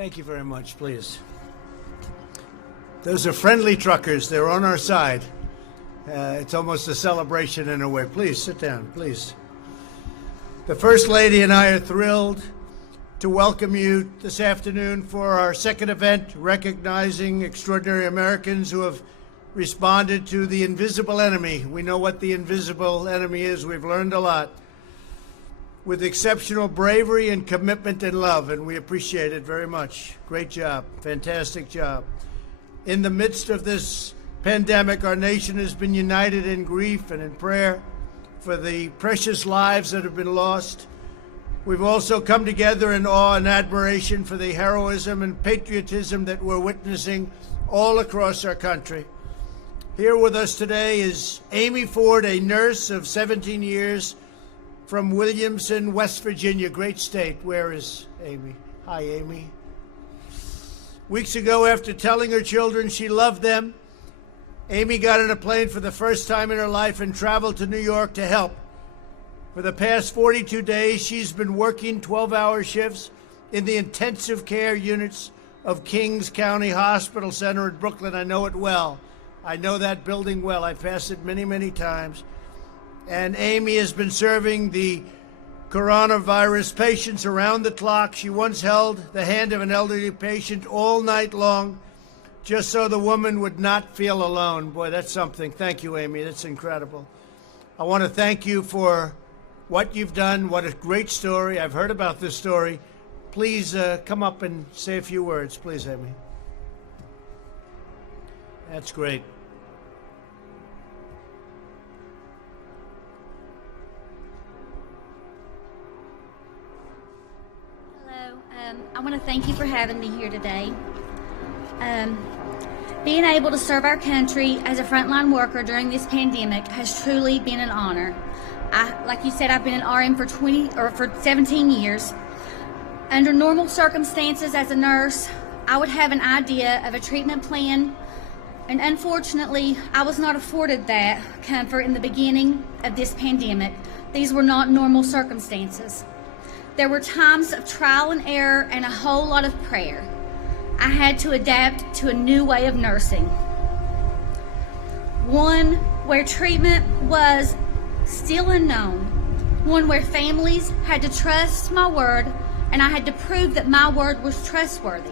Thank you very much, please. Those are friendly truckers. They're on our side. It's almost a celebration in a way. Please, sit down, please. The First Lady and I are thrilled to welcome you this afternoon for our second event, recognizing extraordinary Americans who have responded to the invisible enemy. We know what the invisible enemy is. We've learned a lot. With exceptional bravery and commitment and love, and we appreciate it very much. Great job. Fantastic job. In the midst of this pandemic, our nation has been united in grief and in prayer for the precious lives that have been lost. We've also come together in awe and admiration for the heroism and patriotism that we're witnessing all across our country. Here with us today is Amy Ford, a nurse of 17 years from Williamson, West Virginia. Great state. Where is Amy? Hi, Amy. Weeks ago, after telling her children she loved them, Amy got on a plane for the first time in her life and traveled to New York to help. For the past 42 days, she's been working 12-hour shifts in the intensive care units of Kings County Hospital Center in Brooklyn. I know it well. I know that building well. I passed it many, many times. And Amy has been serving the coronavirus patients around the clock. She once held the hand of an elderly patient all night long just so the woman would not feel alone. Boy, that's something. Thank you, Amy. That's incredible. I want to thank you for what you've done. What a great story. I've heard about this story. Please come up and say a few words. Please, Amy. That's great. I want to thank you for having me here today. Being able to serve our country as a frontline worker during this pandemic has truly been an honor. Like you said, I've been an RN for 17 years. Under normal circumstances as a nurse, I would have an idea of a treatment plan, and unfortunately, I was not afforded that comfort in the beginning of this pandemic. These were not normal circumstances. There were times of trial and error and a whole lot of prayer. I had to adapt to a new way of nursing. One where treatment was still unknown. One where families had to trust my word and I had to prove that my word was trustworthy.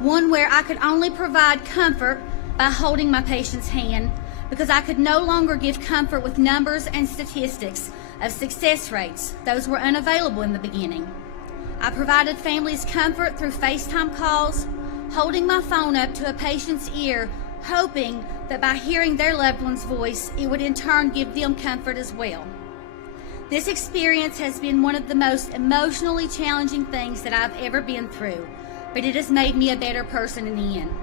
One where I could only provide comfort by holding my patient's hand because I could no longer give comfort with numbers and statistics of success rates. Those were unavailable in the beginning. I provided families comfort through FaceTime calls, holding my phone up to a patient's ear, hoping that by hearing their loved one's voice, it would in turn give them comfort as well. This experience has been one of the most emotionally challenging things that I've ever been through, but it has made me a better person in the end.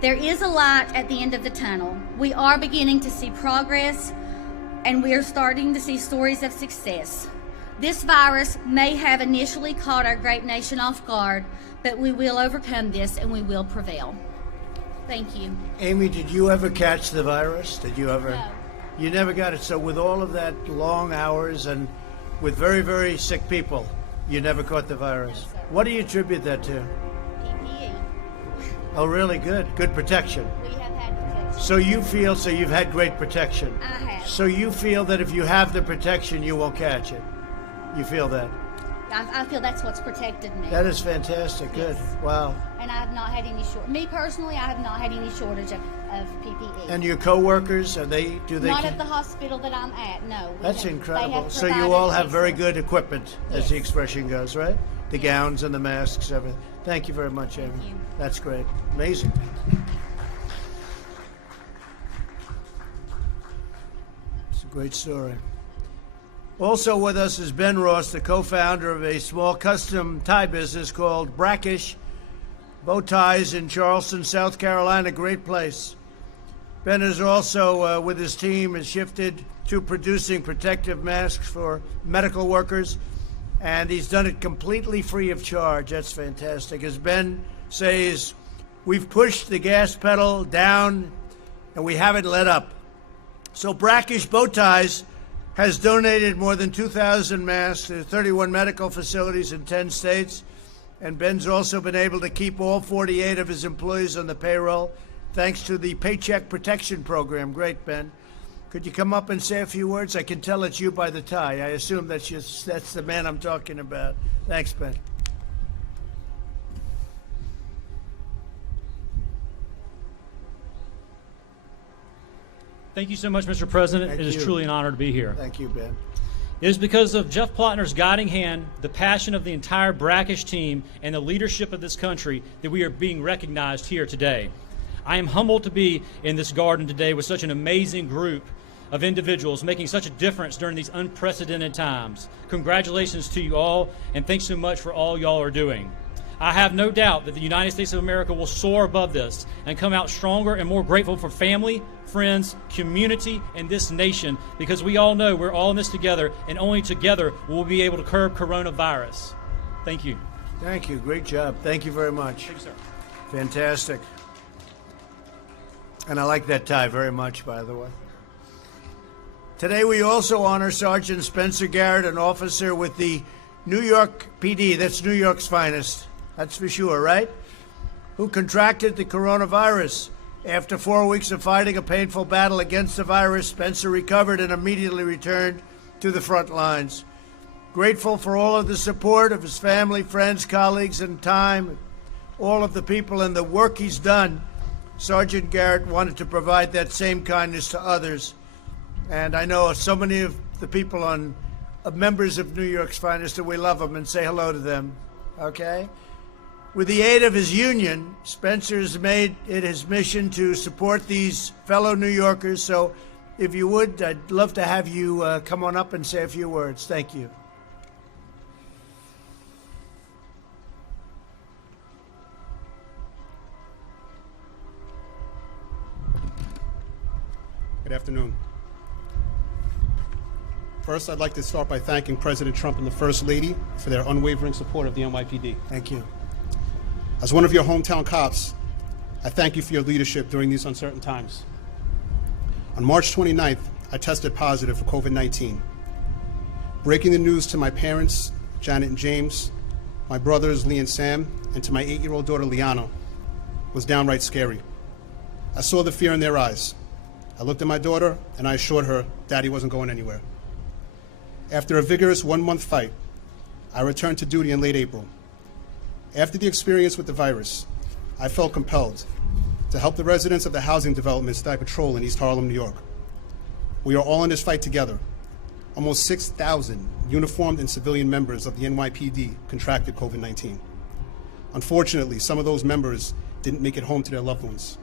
There is a light at the end of the tunnel. We are beginning to see progress, and we are starting to see stories of success. This virus may have initially caught our great nation off guard, but we will overcome this and we will prevail. Thank you. Amy, did you ever catch the virus? Did you ever? No. You never got it. So with all of that long hours and with very, very sick people, you never caught the virus. No, sir. What do you attribute that to? PPE. Oh, really? Good. Good protection. We have had protection. So you feel, so you've had great protection. I have. So you feel that if you have the protection, you won't catch it. You feel that? I feel that's what's protected me. That is fantastic. Good. Yes. Wow. And I have not had any me personally, I have not had any shortage of PPE. And your coworkers, do they? Not at the hospital that I'm at, no. That's incredible. So you all have very good equipment, as the expression goes, right? The gowns and the masks, everything. Thank you very much, Amy. Thank you. That's great. Amazing. It's a great story. Also with us is Ben Ross, the co-founder of a small custom tie business called Brackish Bow Ties in Charleston, South Carolina. Great place. Ben is also, with his team, has shifted to producing protective masks for medical workers, and he's done it completely free of charge. That's fantastic. As Ben says, we've pushed the gas pedal down, and we haven't let up. So Brackish Bow Ties has donated more than 2,000 masks to 31 medical facilities in 10 states, And Ben's also been able to keep all 48 of his employees on the payroll thanks to the Paycheck Protection Program. Great, Ben. Could you come up and say a few words? I can tell it's you by the tie. I assume that's the man I'm talking about. Thanks, Ben. Thank you so much, Mr. President. Thank It is you. truly an honor to be here. Thank you, Ben. It is because of Jeff Plotner's guiding hand, the passion of the entire brackish team, and the leadership of this country that we are being recognized here today. I am humbled to be in this garden today with such an amazing group of individuals making such a difference during these unprecedented times. Congratulations to you all, and thanks so much for all y'all are doing. I have no doubt that the United States of America will soar above this and come out stronger and more grateful for family, friends, community, and this nation, because we all know we're all in this together, and only together will we be able to curb coronavirus. Thank you. Thank you. Great job. Thank you very much. Thank you, sir. Fantastic. And I like that tie very much, by the way. Today we also honor Sergeant Spencer Garrett, an officer with the New York PD, that's New York's finest, that's for sure, right? Who contracted the coronavirus. After 4 weeks of fighting a painful battle against the virus, Spencer recovered and immediately returned to the front lines. Grateful for all of the support of his family, friends, colleagues, and time, all of the people and the work he's done, Sergeant Garrett wanted to provide that same kindness to others. And I know so many of the people members of New York's finest, and we love them and say hello to them, okay? With the aid of his union, Spencer's made it his mission to support these fellow New Yorkers. So if you would, I'd love to have you come on up and say a few words. Thank you. Good afternoon. First, I'd like to start by thanking President Trump and the First Lady for their unwavering support of the NYPD. Thank you. As one of your hometown cops, I thank you for your leadership during these uncertain times. On March 29th, I tested positive for COVID-19. Breaking the news to my parents, Janet and James, my brothers, Lee and Sam, and to my 8-year-old daughter, Liana, was downright scary. I saw the fear in their eyes. I looked at my daughter, and I assured her Daddy wasn't going anywhere. After a vigorous 1-month fight, I returned to duty in late April. After the experience with the virus, I felt compelled to help the residents of the housing developments that I patrol in East Harlem, New York. We are all in this fight together. Almost 6,000 uniformed and civilian members of the NYPD contracted COVID-19. Unfortunately, some of those members didn't make it home to their loved ones.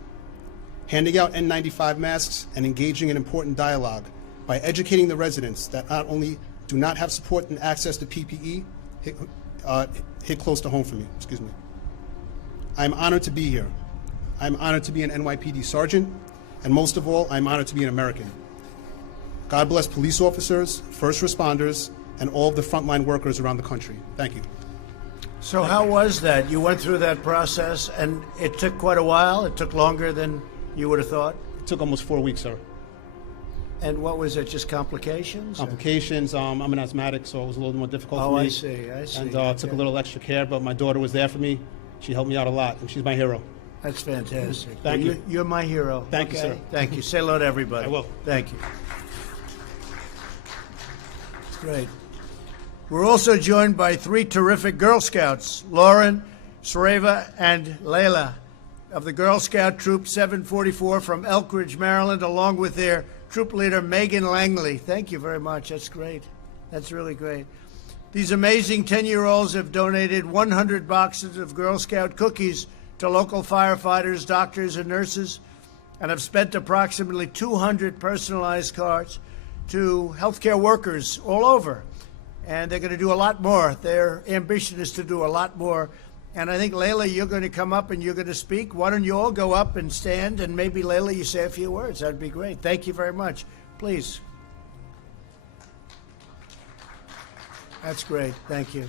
Handing out N95 masks and engaging in important dialogue by educating the residents that not only do not have support and access to PPE hit close to home for me. Excuse me. I'm honored to be here. I'm honored to be an NYPD sergeant, and most of all, I'm honored to be an American. God bless police officers, first responders, and all of the frontline workers around the country. Thank you. So how was that? You went through that process, and it took quite a while. It took longer than you would have thought. It took almost 4 weeks, sir. And what was it, just complications? or- Complications, I'm an asthmatic, so it was a little more difficult for Oh, me. I see. And took Okay. a little extra care, but my daughter was there for me. She helped me out a lot, and she's my hero. That's fantastic. Thank Well, you. You're my hero. Thank you, okay? sir. Thank you. Say hello to everybody. I will. Thank you. Great. We're also joined by 3 terrific Girl Scouts, Lauren, Sareva, and Layla of the Girl Scout Troop 744 from Elk Ridge, Maryland, along with their troop leader, Megan Langley. Thank you very much. That's great. That's really great. These amazing 10-year-olds have donated 100 boxes of Girl Scout cookies to local firefighters, doctors, and nurses, and have spent approximately 200 personalized cards to healthcare workers all over. And they're going to do a lot more. Their ambition is to do a lot more. And I think, Layla, you're going to come up and you're going to speak. Why don't you all go up and stand, and maybe, Layla, you say a few words. That'd be great. Thank you very much. Please. That's great. Thank you.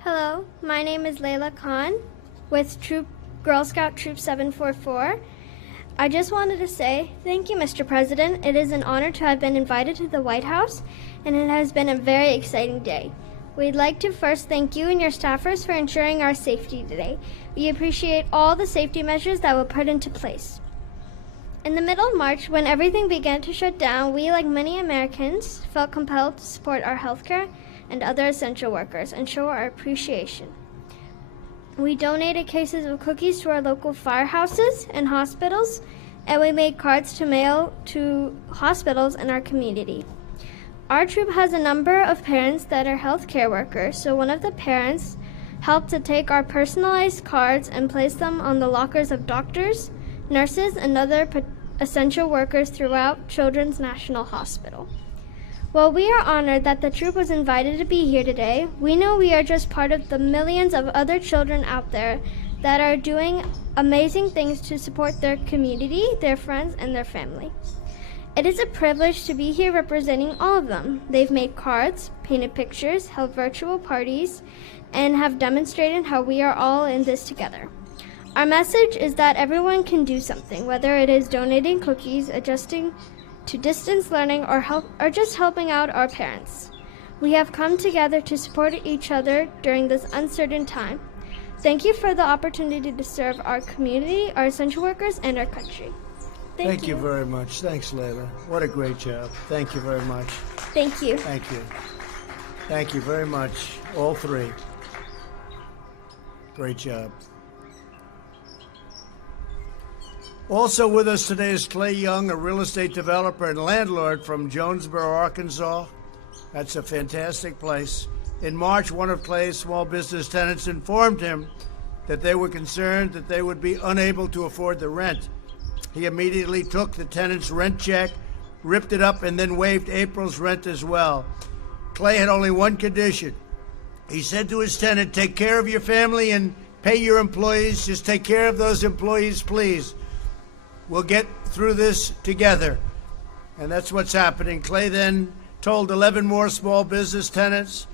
Hello, my name is Layla Khan with Troop Girl Scout Troop 744. I just wanted to say thank you, Mr. President. It is an honor to have been invited to the White House, and it has been a very exciting day. We'd like to first thank you and your staffers for ensuring our safety today. We appreciate all the safety measures that were put into place. In the middle of March, when everything began to shut down, we, like many Americans, felt compelled to support our healthcare and other essential workers and show our appreciation. We donated cases of cookies to our local firehouses and hospitals, and we made cards to mail to hospitals in our community. Our troop has a number of parents that are healthcare workers, so one of the parents helped to take our personalized cards and place them on the lockers of doctors, nurses, and other essential workers throughout Children's National Hospital. While we are honored that the troop was invited to be here today, we know we are just part of the millions of other children out there that are doing amazing things to support their community, their friends, and their family. It is a privilege to be here representing all of them. They've made cards, painted pictures, held virtual parties, and have demonstrated how we are all in this together. Our message is that everyone can do something, whether it is donating cookies, adjusting to distance learning, or just helping out our parents. We have come together to support each other during this uncertain time. Thank you for the opportunity to serve our community, our essential workers, and our country. Thank you very much. Thanks, Layla. What a great job. Thank you very much. Thank you. Thank you. Thank you very much, all three. Great job. Also with us today is Clay Young, a real estate developer and landlord from Jonesboro, Arkansas. That's a fantastic place. In March, one of Clay's small business tenants informed him that they were concerned that they would be unable to afford the rent. He immediately took the tenant's rent check, ripped it up, and then waived April's rent as well. Clay had only one condition. He said to his tenant, "Take care of your family and pay your employees. Just take care of those employees, please. We'll get through this together." And that's what's happening. Clay then told 11 more small business tenants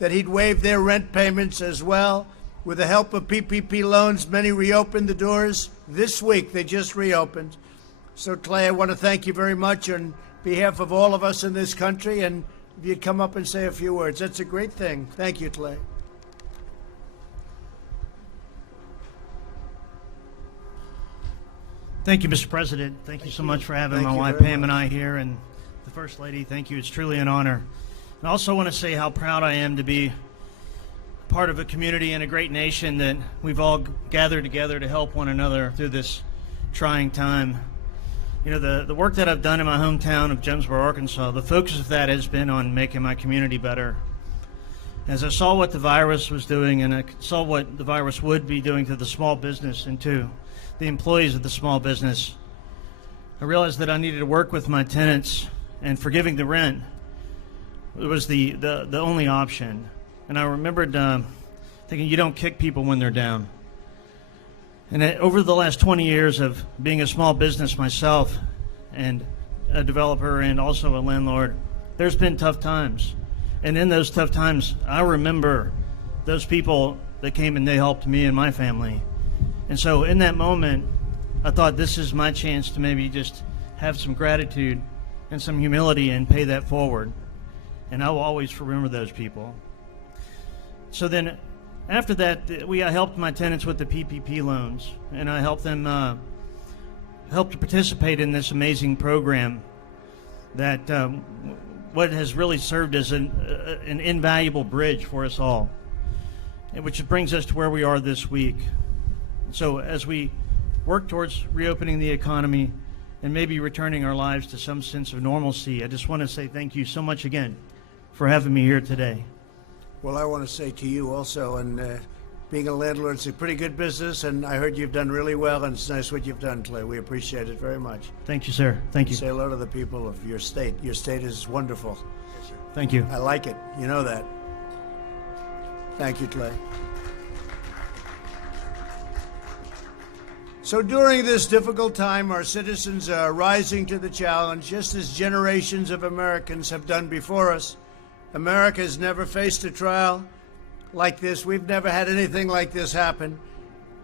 that he'd waive their rent payments as well. With the help of PPP loans, many reopened the doors this week. They just reopened. So, Clay, I want to thank you very much on behalf of all of us in this country. And if you'd come up and say a few words, that's a great thing. Thank you, Clay. Thank you, Mr. President. Thank you so much for having my wife Pam and I here, and the First Lady. Thank you. It's truly an honor. I also want to say how proud I am to be part of a community and a great nation that we've all gathered together to help one another through this trying time. You know, the work that I've done in my hometown of Jonesboro, Arkansas, the focus of that has been on making my community better. As I saw what the virus was doing, and I saw what the virus would be doing to the small business and to the employees of the small business, I realized that I needed to work with my tenants, and forgiving the rent was the only option. And I remembered thinking, you don't kick people when they're down. And over the last 20 years of being a small business myself and a developer and also a landlord, there's been tough times. And in those tough times, I remember those people that came and they helped me and my family. And so in that moment, I thought this is my chance to maybe just have some gratitude and some humility and pay that forward. And I will always remember those people. So then after that, I helped my tenants with the PPP loans, and I helped them help to participate in this amazing program that what has really served as an invaluable bridge for us all, which brings us to where we are this week. So as we work towards reopening the economy and maybe returning our lives to some sense of normalcy, I just want to say thank you so much again for having me here today. Well, I want to say to you also, and being a landlord, it's a pretty good business, and I heard you've done really well, and it's nice what you've done, Clay. We appreciate it very much. Thank you, sir. Thank you. Say hello to the people of your state. Your state is wonderful. Yes, sir. Thank you. I like it. You know that. Thank you, Clay. So during this difficult time, our citizens are rising to the challenge, just as generations of Americans have done before us. America has never faced a trial like this. We've never had anything like this happen.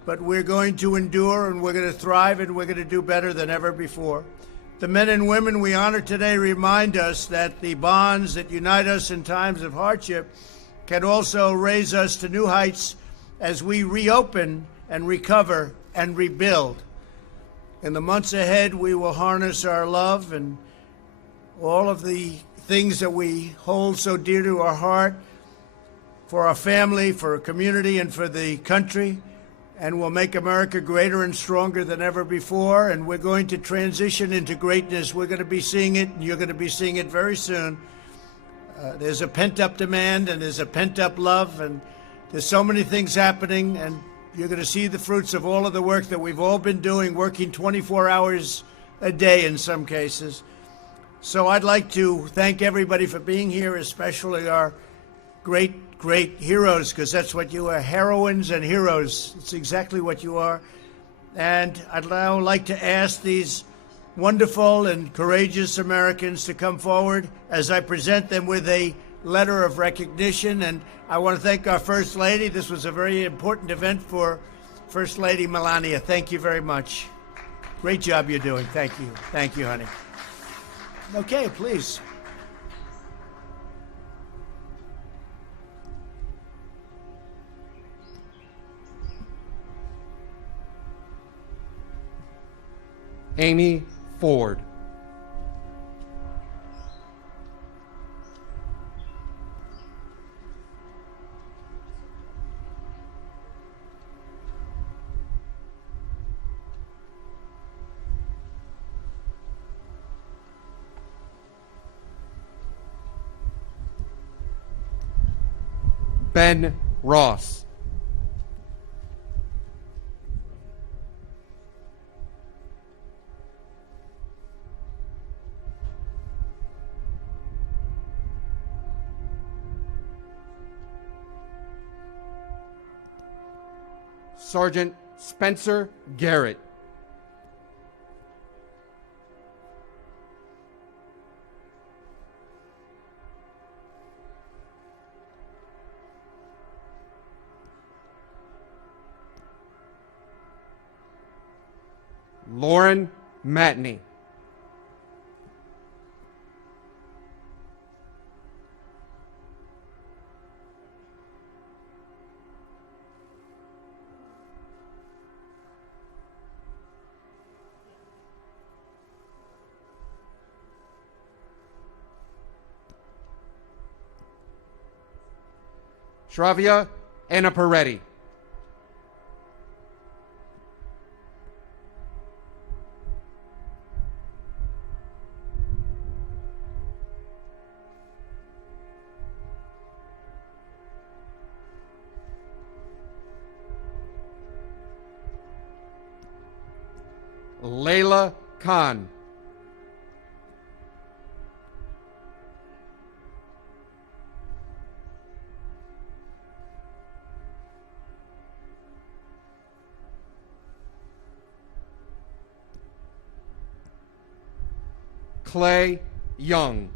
but we're going to endure, and we're going to thrive, and we're going to do better than ever before. The men and women we honor today remind us that the bonds that unite us in times of hardship can also raise us to new heights as we reopen and recover and rebuild. In the months ahead, we will harness our love and all of the things that we hold so dear to our heart for our family, for our community, and for the country, and we'll make America greater and stronger than ever before, and we're going to transition into greatness. We're going to be seeing it, and you're going to be seeing it very soon. There's a pent-up demand, and there's a pent-up love, and there's so many things happening, and you're going to see the fruits of all of the work that we've all been doing, working 24 hours a day in some cases. So I'd like to thank everybody for being here, especially our great heroes, because that's what you are, heroines and heroes. It's exactly what you are. And I'd now like to ask these wonderful and courageous Americans to come forward as I present them with a letter of recognition. And I want to thank our First Lady. This was a very important event for First Lady Melania. Thank you very much. Great job you're doing. Thank you. Thank you, honey. Okay, please. Amy Ford. Ben Ross. Sergeant Spencer Garrett. Lauren Matney. Shravya Annapareddy. Layla Khan. Clay Young.